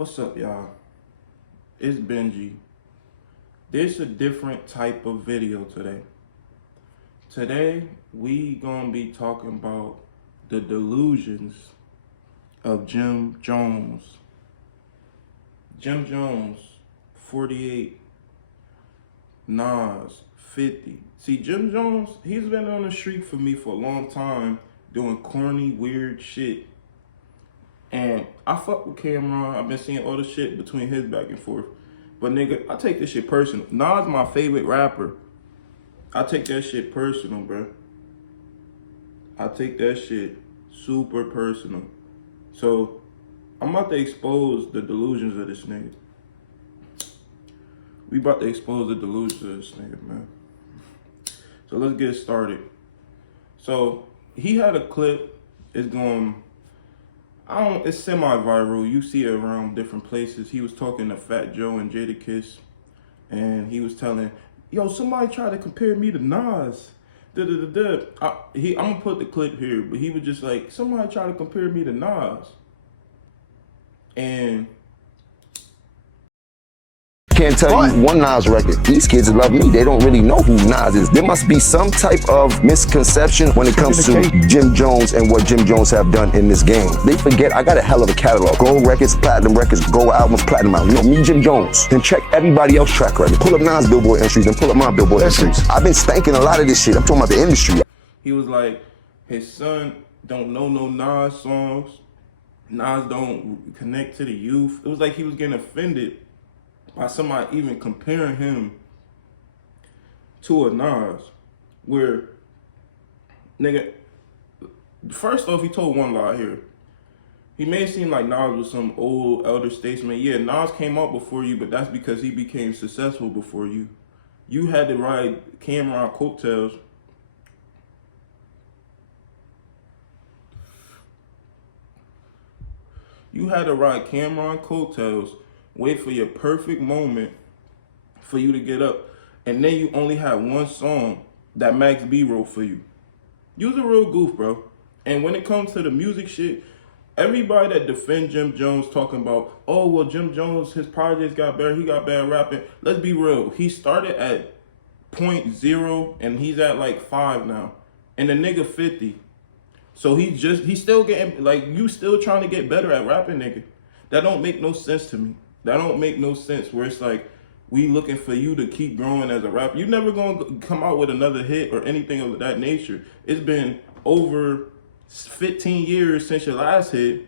What's up, y'all? It's Benji. This a different type of video today. Today, we gonna be talking about the delusions of Jim Jones. Jim Jones, 48, Nas, 50. See, Jim Jones, he's been on the street for me for a long time, doing corny, weird shit. And I fuck with Cameron. I've been seeing all the shit between his back and forth. But nigga, I take this shit personal. Nas my favorite rapper. I take that shit personal, bro. I take that shit super personal. So, I'm about to expose the delusions of this nigga. We about to expose the delusions of this nigga, man. So let's get started. So, he had a clip. It's going... it's semi-viral. You see it around different places. He was talking to Fat Joe and Jadakiss, and he was telling, yo, somebody tried to compare me to Nas. I'm gonna put the clip here, but he was just like, somebody tried to compare me to Nas. And can't tell you one Nas record. These kids love me. They don't really know who Nas is. There must be some type of misconception when it comes to Jim Jones and what Jim Jones have done in this game. They forget I got a hell of a catalog. Gold records, platinum records, gold albums, platinum albums. You know, me, Jim Jones. Then check everybody else's track record. Pull up Nas Billboard entries and pull up my Billboard entries. I've been spanking a lot of this shit. I'm talking about the industry. He was like, his son don't know no Nas songs. Nas don't connect to the youth. It was like he was getting offended by somebody even comparing him to a Nas, where, nigga, first off, he told one lie here. He made it seem like Nas was some old elder statesman. Yeah, Nas came out before you, but that's because he became successful before you. You had to ride Cameron coattails. You had to ride Cameron coattails, wait for your perfect moment for you to get up, and then you only had one song that Max B wrote for you. You was a real goof, bro. And when it comes to the music shit, everybody that defend Jim Jones talking about, oh, well, Jim Jones, his projects got better, he got bad rapping. Let's be real. He started at 0.0 and he's at like 5 now. And the nigga 50. So he's still getting, like, you still trying to get better at rapping, nigga. That don't make no sense to me. That don't make no sense where it's like, we looking for you to keep growing as a rapper. You're never gonna come out with another hit or anything of that nature. It's been over 15 years since your last hit,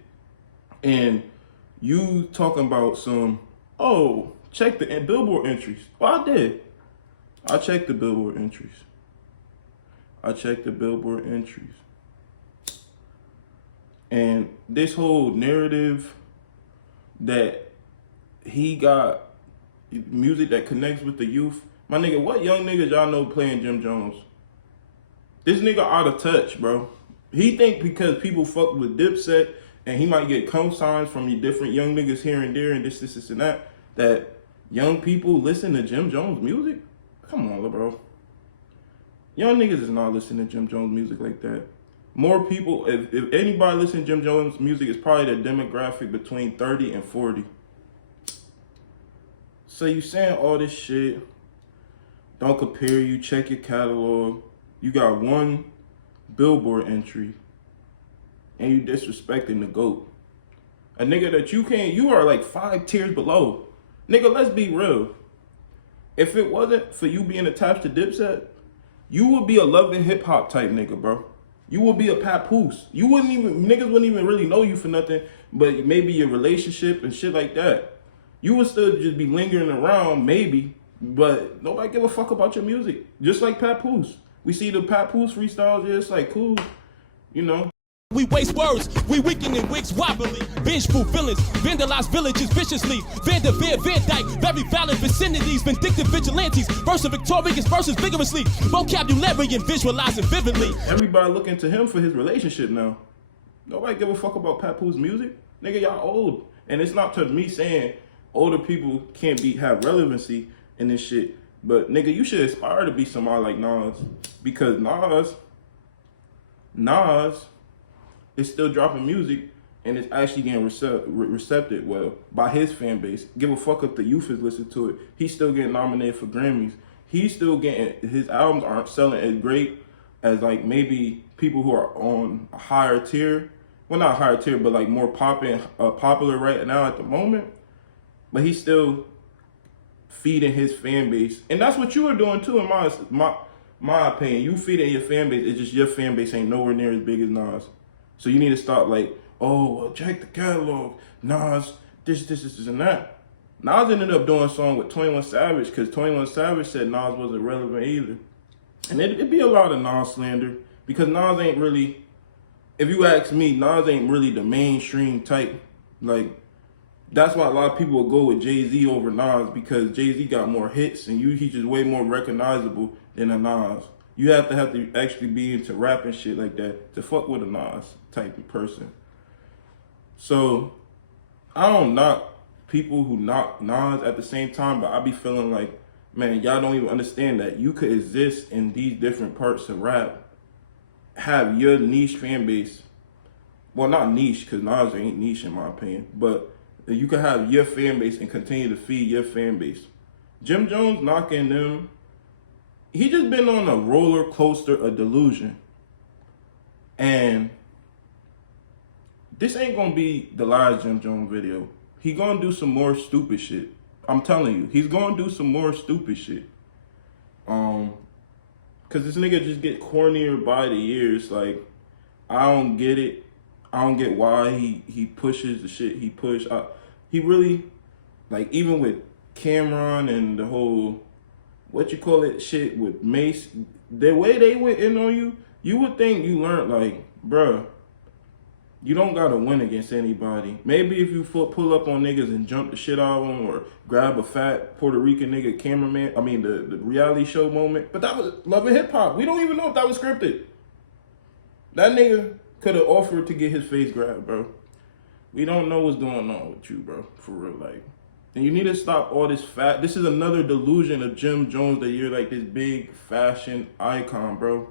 and you talking about some, oh, check the Billboard entries. Well, I did. I checked the Billboard entries. And this whole narrative that he got music that connects with the youth. My nigga, what young niggas y'all know playing Jim Jones? This nigga out of touch, bro. He think because people fuck with Dipset and he might get cosigns from you different young niggas here and there and this and that young people listen to Jim Jones music? Come on, bro. Young niggas is not listening to Jim Jones music like that. More people, if anybody listen to Jim Jones music, it's probably the demographic between 30 and 40. So you saying all this shit, don't compare you, check your catalog. You got one Billboard entry and you disrespecting the GOAT. A nigga that you are like 5 tiers below. Nigga, let's be real. If it wasn't for you being attached to Dipset, you would be a Love and Hip Hop type nigga, bro. You would be a Papoose. Niggas wouldn't even really know you for nothing, but maybe your relationship and shit like that. You would still just be lingering around, maybe, but nobody give a fuck about your music. Just like Papoose. We see the Papoose freestyles, yeah, it's like cool, you know. We waste words, we weaken in wigs wobbly. Vengeful villains, vandalize villages viciously. Vanderveer, Van Dyke, very valid vicinities. Vindictive vigilantes, versus victorious versus vigorously. Vocabulary and visualizing vividly. Everybody looking to him for his relationship now. Nobody give a fuck about Papoose music. Nigga, y'all old. And it's not to me saying older people can't have relevancy in this shit. But nigga, you should aspire to be somebody like Nas. Because Nas is still dropping music and it's actually getting recepted well by his fan base. Give a fuck if the youth is listening to it. He's still getting nominated for Grammys. He's still getting, his albums aren't selling as great as like maybe people who are on a higher tier. Well, not higher tier, but like more popular right now at the moment. But he's still feeding his fan base, and that's what you are doing too. In my opinion, you feeding your fan base. It's just your fan base ain't nowhere near as big as Nas. So you need to stop like, oh, well, check the catalog. Nas, this, and that. Nas ended up doing a song with 21 Savage because 21 Savage said Nas wasn't relevant either. And it'd be a lot of Nas slander because Nas ain't really, if you ask me, Nas ain't really the mainstream type. Like, that's why a lot of people will go with Jay-Z over Nas because Jay-Z got more hits and he's just way more recognizable than a Nas. You have to actually be into rap and shit like that to fuck with a Nas type of person. So I don't knock people who knock Nas at the same time, but I be feeling like, man, y'all don't even understand that you could exist in these different parts of rap, have your niche fan base. Well, not niche, because Nas ain't niche in my opinion, but you could have your fan base and continue to feed your fan base. Jim Jones knocking them, he just been on a roller coaster of delusion. And this ain't gonna be the last Jim Jones video. He gonna do some more stupid shit. I'm telling you, he's gonna do some more stupid shit. Cause this nigga just get cornier by the years. Like, I don't get it. I don't get why he pushes the shit he push. He really, like, even with Cameron and the whole, what you call it, shit with Mace, the way they went in on you, you would think you learned, like, bruh, you don't gotta win against anybody. Maybe if you pull up on niggas and jump the shit out of them or grab a fat Puerto Rican nigga cameraman, the reality show moment, but that was Love and Hip Hop. We don't even know if that was scripted. That nigga could have offered to get his face grabbed, bro. We don't know what's going on with you, bro, for real, like. And you need to stop all this this is another delusion of Jim Jones that you're like this big fashion icon, bro.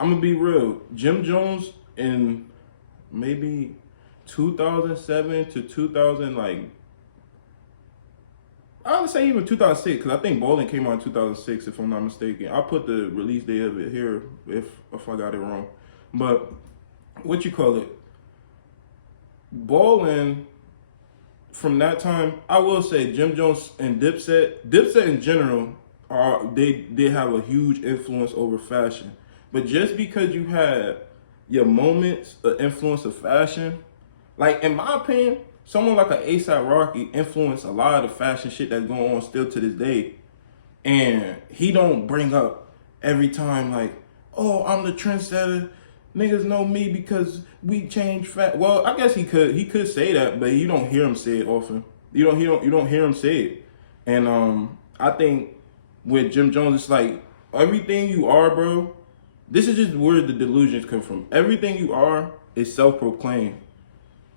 I'm gonna be real. Jim Jones in maybe 2007 to 2000, like, I would say even 2006, because I think Ballin' came out in 2006, if I'm not mistaken. I'll put the release date of it here if I got it wrong. But what you call it? Ballin', from that time, I will say Jim Jones and Dipset in general, they have a huge influence over fashion. But just because you had your moments of influence of fashion, like, in my opinion, someone like an A$AP Rocky influenced a lot of the fashion shit that's going on still to this day. And he don't bring up every time like, oh, I'm the trendsetter. Niggas know me because we change Well, I guess he could say that, but you don't hear him say it often. You don't hear him say it. And I think with Jim Jones, it's like everything you are, bro. This is just where the delusions come from. Everything you are is self-proclaimed.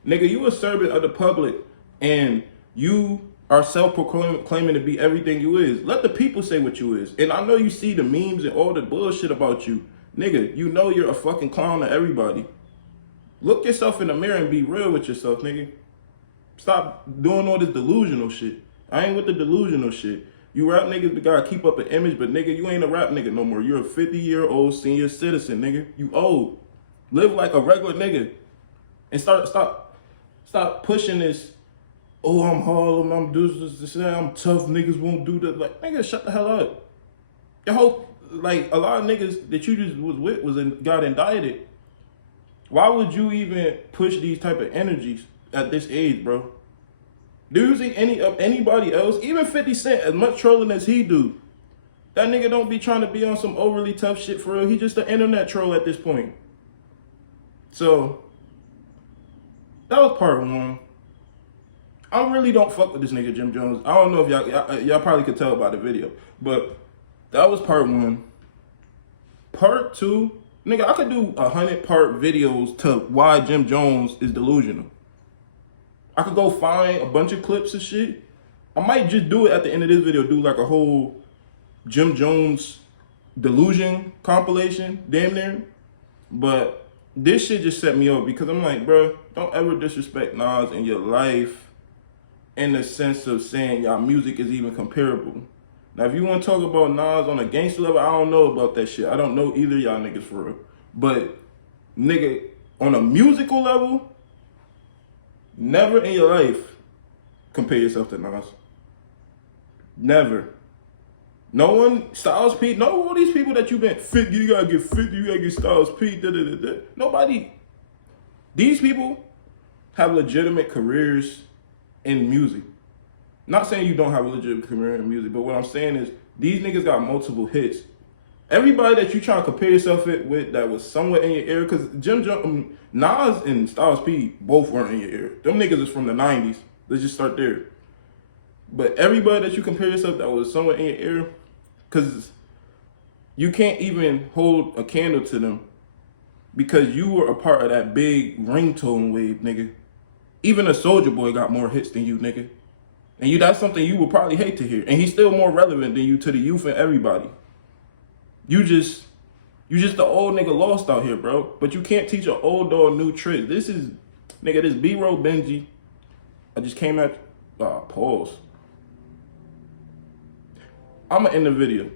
Nigga, you a servant of the public and you are self-proclaiming to be everything you is. Let the people say what you is. And I know you see the memes and all the bullshit about you. Nigga, you know you're a fucking clown to everybody. Look yourself in the mirror and be real with yourself, nigga. Stop doing all this delusional shit. I ain't with the delusional shit. You rap niggas that gotta keep up an image, but nigga, you ain't a rap nigga no more. You're a 50-year-old senior citizen, nigga. You old. Live like a regular nigga. And stop pushing this, oh, I'm Harlem, I'm this, I'm tough, niggas won't do that. Like, nigga, shut the hell up. Your whole, like, a lot of niggas that you just was with got indicted. Why would you even push these type of energies at this age, bro? Do you see anybody else, even 50 Cent, as much trolling as he do, that nigga don't be trying to be on some overly tough shit for real. He just an internet troll at this point. So, that was part one. I really don't fuck with this nigga Jim Jones. I don't know if y'all probably could tell by the video, but that was part one. Part two, nigga, I could do 100-part videos to why Jim Jones is delusional. I could go find a bunch of clips of shit. I might just do it at the end of this video, do like a whole Jim Jones delusion compilation, damn near. But this shit just set me off because I'm like, bro, don't ever disrespect Nas in your life in the sense of saying y'all music is even comparable. Now, if you want to talk about Nas on a gangster level, I don't know about that shit. I don't know either y'all niggas for real. But, nigga, on a musical level, never in your life compare yourself to Nas. Never. No one, Styles P, no all these people that you been 50, you gotta get 50, you gotta get Styles P, da. Nobody, these people have legitimate careers in music. Not saying you don't have a legitimate career in music, but what I'm saying is these niggas got multiple hits. Everybody that you trying to compare yourself with that was somewhere in your era, because Nas and Styles P both weren't in your era. Them niggas is from the 90s. Let's just start there. But everybody that you compare yourself that was somewhere in your era, because you can't even hold a candle to them because you were a part of that big ringtone wave, nigga. Even a Soulja Boy got more hits than you, nigga. And that's something you would probably hate to hear. And he's still more relevant than you to the youth and everybody. You just the old nigga lost out here, bro. But you can't teach an old dog new tricks. This B-rollBenji. I just came at, pause. I'ma end the video.